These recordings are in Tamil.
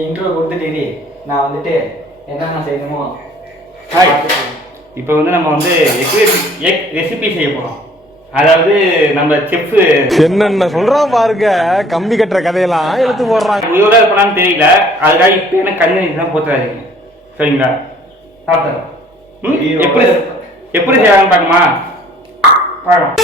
இன்ட்ரோ கொடுத்துட்டு நான் வந்துட்டு என்னென்ன செய்யணுமோ. ஹாய், இப்போ வந்து நம்ம வந்து எக் ரெசிபி செய்ய போகிறோம். அதாவது நம்ம செஃப் என்னென்ன சொல்றான் பாருங்க, கம்பி கட்டுற கதையெல்லாம் எடுத்து போடுறாங்க. உயிரோட இருப்பான்னு தெரியல, அதுக்காக இப்போ என்ன கண்ணு தான் போத்துறாதீங்க, சரிங்களா? சாப்பிட்றோம். எப்படி எப்படி செய்யலாம்னு பார்க்கமா? பார்க்கலாம்.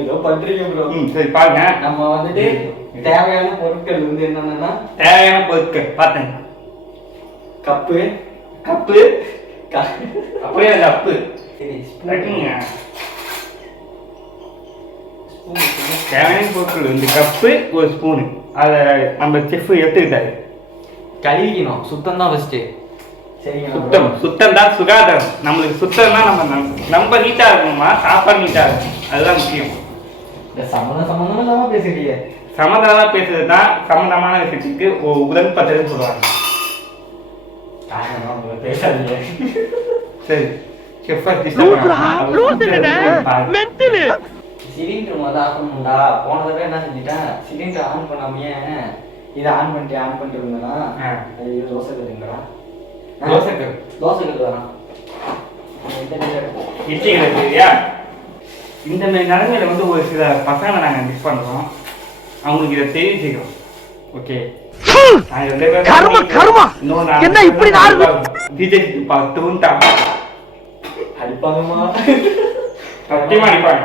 ஏதோ பண்றீங்க ப்ரோ. சரி பாருங்க. நம்ம வந்துட்டு தேவையான பொருட்கள் வந்து என்னன்னா, தேவையான பொருட்கள் பார்த்தேங்க. கப்பு அப்படியே அந்த அப்பு தேவையான பொருட்கள் வந்து கப்பு, ஒரு ஸ்பூனு. அதை நம்ம செஃப் எடுத்துக்கிட்டாரு. கழுவிக்கணும். சுத்தம் தான் ஃபர்ஸ்ட். சுத்தம் தான் சுகாதாரம். நம்மளுக்கு சுத்தம்னா நம்ம நீட்டா இருக்கணுமா, சாப்பாடு நீட்டா இருக்கணும், அதுதான் முக்கியம். சம்மந்தம் இல்லாம பேசுறீங்க. சம்மந்தமா பேசுறது தான் சம்மந்தமான விஷயத்துக்கு உடன்பட்டதுன்னு சொல்லுவாங்க. பேசாதீங்க. சரி, சிலிண்டர் முதல்ல ஆஃப் பண்ணணும்டா. போன தடவை என்ன செஞ்சுட்டேன், சிலிண்டர் ஆன் பண்ணாமையே இதை ஆன் பண்ணிட்டு இருந்தேன்னா அது தோசை கட்டுங்களா? தோசை கட்டு தானா? இந்த மாதிரி நிலைமையில வந்து ஒரு சில பசங்களை நாங்கள் மிஸ் பண்ணுறோம். அவங்களுக்கு இதை தெரிவிச்சுக்கிறோம். ஓகே, அடிப்பாங்கம்மா, சத்தியமா அடிப்பாங்க.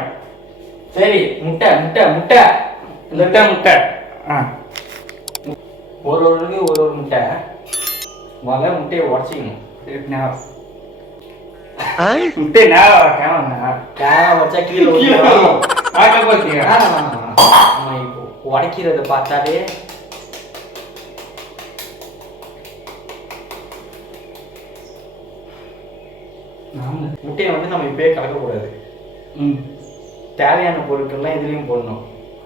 சரி, முட்டை ஒரு முட்டை. முதல்ல முட்டையை உடச்சிக்கணும். வச்சா கீழே உடைக்கிறத பார்த்தாலே முட்டையை வந்து நம்ம இப்பயே கலக்கக்கூடாது. தேவையான பொருட்கள்லாம் இதுலயும் போடணும்.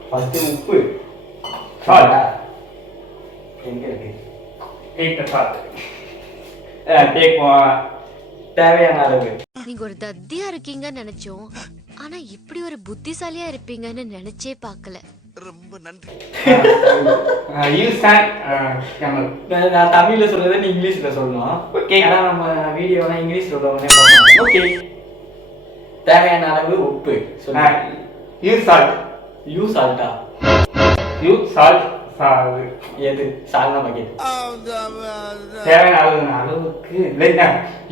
ஃபர்ஸ்ட் உப்பு எங்க இருக்கு? தேவையான அளவு. நீங்க ஒரு தத்தியா இருக்கீங்கன்னு நினைச்சோம், ஆனா இப்படி ஒரு புத்திசாலியா இருப்பீங்கன்னு நினைச்சே பார்க்கல. ரொம்ப நன்றி. நான் தமிழ்ல சொல்றதை நீ இங்கிலீஷ்ல சொல்லணும். ஏன்னா நம்ம வீடியோலாம் இங்கிலீஷ்ல உள்ளவனே பார்க்கணும். ஓகே, தேவையான அளவு உப்பு. எது சால்னா பாக்கெட். தேவையான அளவுக்கு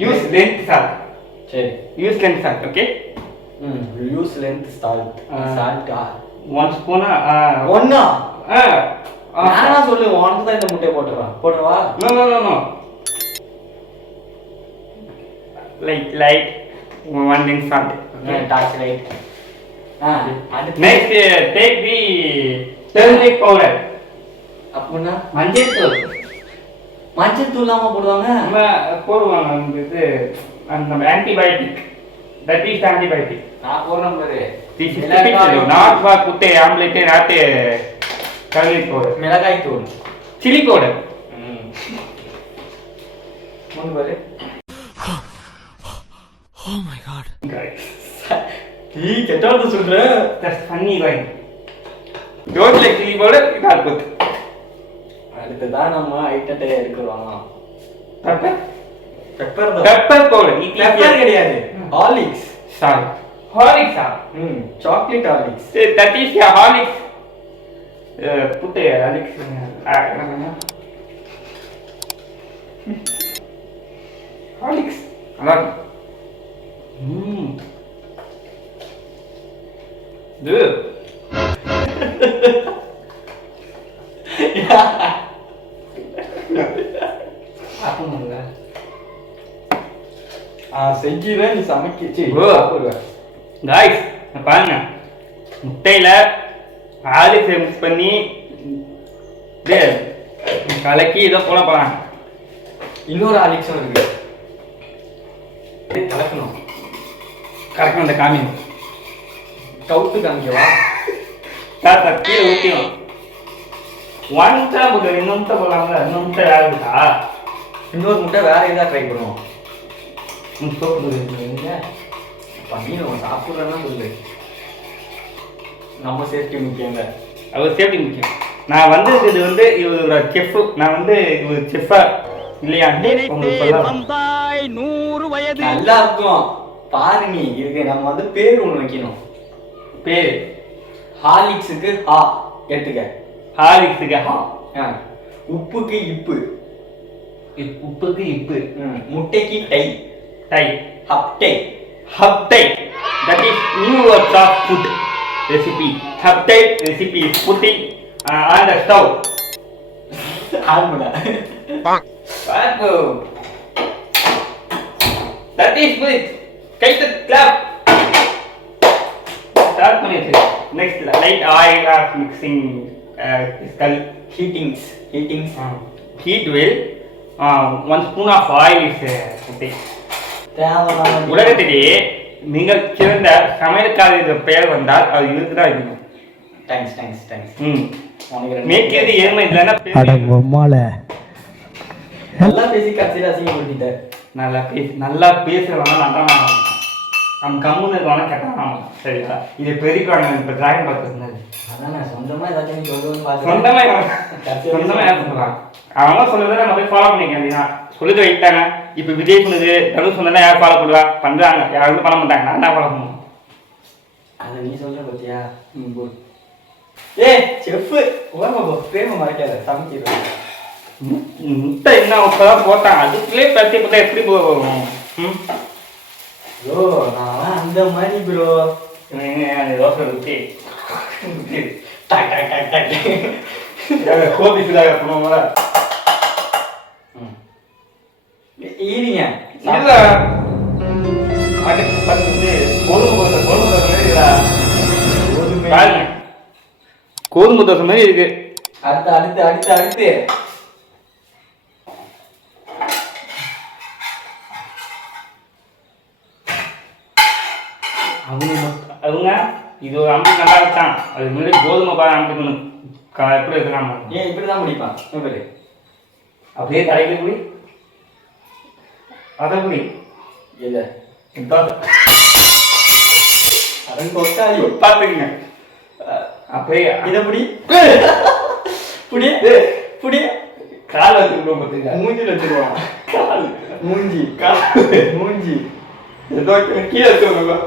யூஸ் லென்த் சால்ட். சரி, use length salt. Okay, use length salt. Salt 1 spoon. ஒண்ணா நானா சொல்லு, உனக்கு தான் இந்த முட்டையை போட்டுறவா? No light 1 length salt. Okay, touch light. Next, take the turmeric powder. அப்படின்னா மஞ்சள் தூள் இல்லாம போடுவாங்க. போடுவாங்க. இது அந்த ஆன்டிபயோட்டிக். That is antibiotic. நான் போடுறேன் பாரு. நாட் ஃபார் குட்டை ஆம்லெட், நாட் turmeric powder. மிளகாய் தூள், chili powder. மூணு பாரு. Oh my god. நீ கெட்டவத சொல்ற. That's funny right. Don't like chili powder, not good. அடுத்ததான் நம்ம ஐட்டத்தை எடுக்கிறோம். Pepper powder. பெப்பர் கிடையாது, Horlicks. Sorry, Horlicks. Chocolate Horlicks. That is your Horlicks. Put a Horlicks. Horlicks. Alright. Dude. செஞ்சுதான் நீ சமைக்கிச்சு. காய்ஸ் பாருங்க, முட்டையில ஆலிக்ஸ் மிக்ஸ் பண்ணி கலக்கி இதை போல போறாங்க. இன்னொரு ஆலிக்ஸும் இருக்கு. கலக்கணும் அந்த காமியம் கவுத்து காமிக்கவா? சார் சார் கீழே ஊற்றியும் ஒன் முட்டை போட்டு 2 முட்டை போடலாம்ல, 2 முட்டை வேறுதா? இன்னொரு முட்டை வேற ஏதாவது ட்ரை பண்ணுவோம். சோப்பு பண்ணி நம்ம சாப்பிட்றதுனா சொல்லு, நம்ம சேஃப்டி முக்கியங்க. அவர் சேஃப்டி முக்கியம். நான் வந்து இது வந்து இவர் செஃப், நான் வந்து இவர் செஃப்பா இல்லையா? வந்தாய் 100 வயது. நல்லா இருக்கும் பாரு. நீ இதுக்கு நம்ம வந்து பேர் ஒன்று வைக்கணும். பேர் ஹார்லிக்ஸுக்கு ஹா எடுத்துக்க. ஹார்லிக்ஸுக்கு ஹா. உப்புக்கு இப்பு. உப்புக்கு இப்பு. முட்டைக்கு டை. டை. ஹப்டை. ஹப்டை. That is new words of food recipe. Haptai recipe is putting on the stove. ஆல்மடா. Wow. That is good. Take the clap. Start பண்ணிட்டு. Next light oil of mixing heatings. Heat will 1 spoon of oil is putting. உலகத்திலேயே மிக சிறந்த சமையல்காரர் பெயர் வந்தால் அது இதுக்கு தான் இருக்கணும். தேங்க்ஸ். மேற்கிறது ஏழ்மை இல்லைன்னா நல்லா பேசி கடைசியில் அசிங்கப்படுத்திட்ட. நல்லா பேசுறவங்க நம்ம கம்முன்னு இருக்கவங்க கெட்டான். சரிங்களா? இது பெரியக்கான இப்போ டிராயிங் பார்த்துருந்தது. அதான் நான் சொந்தமாக ஏதாச்சும் சொல்லுவேன்னு சொந்தமாக யார் சொல்லுவாங்க? அவங்க சொல்லுறதை நம்ம போய் ஃபாலோ பண்ணிக்க வேண்டியதான். சொல்லிட்டு வைட்டாங்க. இப்போ விஜய் சொன்னது தனு சொன்னா யார் ஃபாலோ பண்ணுவா? பண்ணுறாங்க. யாரும் பண்ண மாட்டாங்க. நான் தான் ஃபாலோ பண்ணுவோம். அதை நீ சொல்ற பத்தியா? செஃப் பிரேம மறைக்காத, சமைக்கிறது. முட்டை என்ன இப்பதான் போட்டாங்க, அதுக்குள்ளே பத்தி போட்டா எப்படி போகும்? ப்ரோ நான் அந்த மாதிரி ப்ரோ. யோசனை ஊற்றி கோபி ஃபிலாக பண்ணுவோம்ல. ஈரிங்க இல்லை கோதுமை தோசை மாதிரி இருக்கு. அடுத்து அடுத்து அடுத்து அடுத்து அவங்க இது ஒரு அம்பு நல்லா வச்சான். அது முன்னாடி கோதுமை பாரு அம்பிக்கணும் எப்படி இருக்கிறாங்க. ஏன் இப்படிதான் முடிப்பான் இவரு? அப்படியே தலைக்கு குடி அதை குடி இல்லை அதன் கொட்டாளி பார்த்துக்குங்க. அப்படியே இதை புடி புடி புடி கால் வச்சுருக்கோம் பார்த்துங்க. மூஞ்சில் வச்சுருவான். கால் மூஞ்சி கால் மூஞ்சி ஏதோ கீழே வச்சுருக்கோம்.